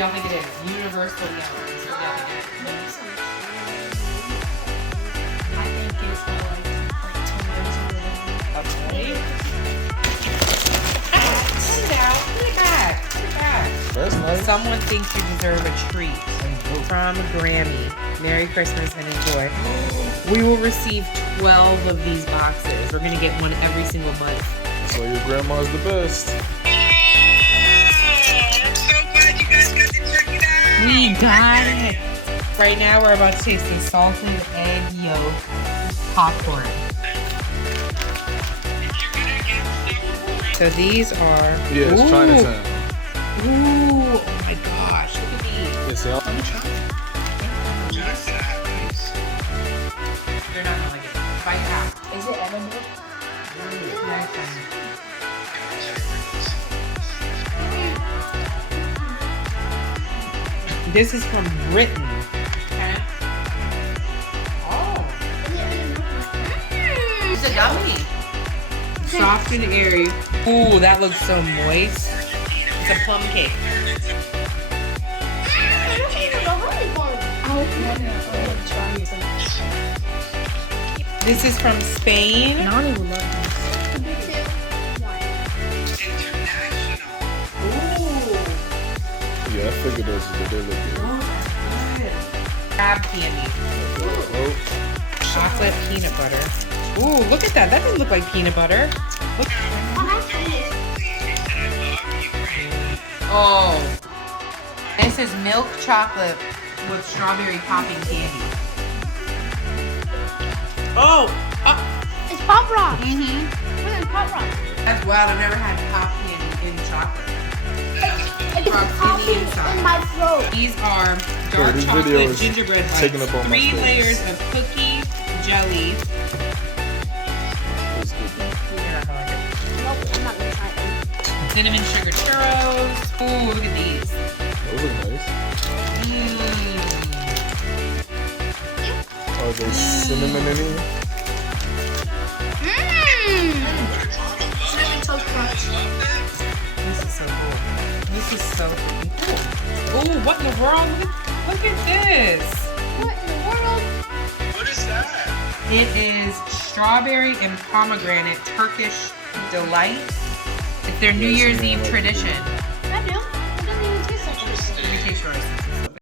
y'all think it is? Universal Yum. What do y'all think it is? I think it's like tomatoes or whatever. Okay. Put it out. Put it back. Put it back. That's nice. Someone thinks you deserve a treat from Grammy. Merry Christmas and enjoy. We will receive 12 of these boxes. We're going to get one every single month. So your grandma's the best. We got it. Right now we're about to taste the salted egg yolk popcorn. So these are... Yeah, it's Chinatown. Ooh, oh my gosh, look at these. It's all. They're not gonna like it. Bite half. Is it edible? This is from Britain. Okay. Oh. It's a gummy. Soft and airy. Ooh, that looks so moist. It's a plum cake. This is from Spain. Nani would love this. Yeah, I figured those are they look good. Crab candy. Oh, Chocolate peanut butter. Ooh, look at that. That doesn't look like peanut butter. Look. Oh. This is milk chocolate with strawberry popping candy. Oh. It's Pop Rock. Mm-hmm. What is Pop Rock? That's wild. I've never had pop candy in chocolate. It's popping in my throat. These are dark this video chocolate is gingerbread taking bites. up all my 3 space. layers of cookie jelly. that's good. Nope, I'm not gonna try it. Cinnamon sugar churros. Ooh, look at these. Those look nice. Are there cinnamon in here? Cinnamon Toast Crunch. This is so cool. This is so cool. Ooh, what in the world? Look at this. What in the world? It is strawberry and pomegranate Turkish delight. It's their New Yes, Year's yeah, I Eve like tradition.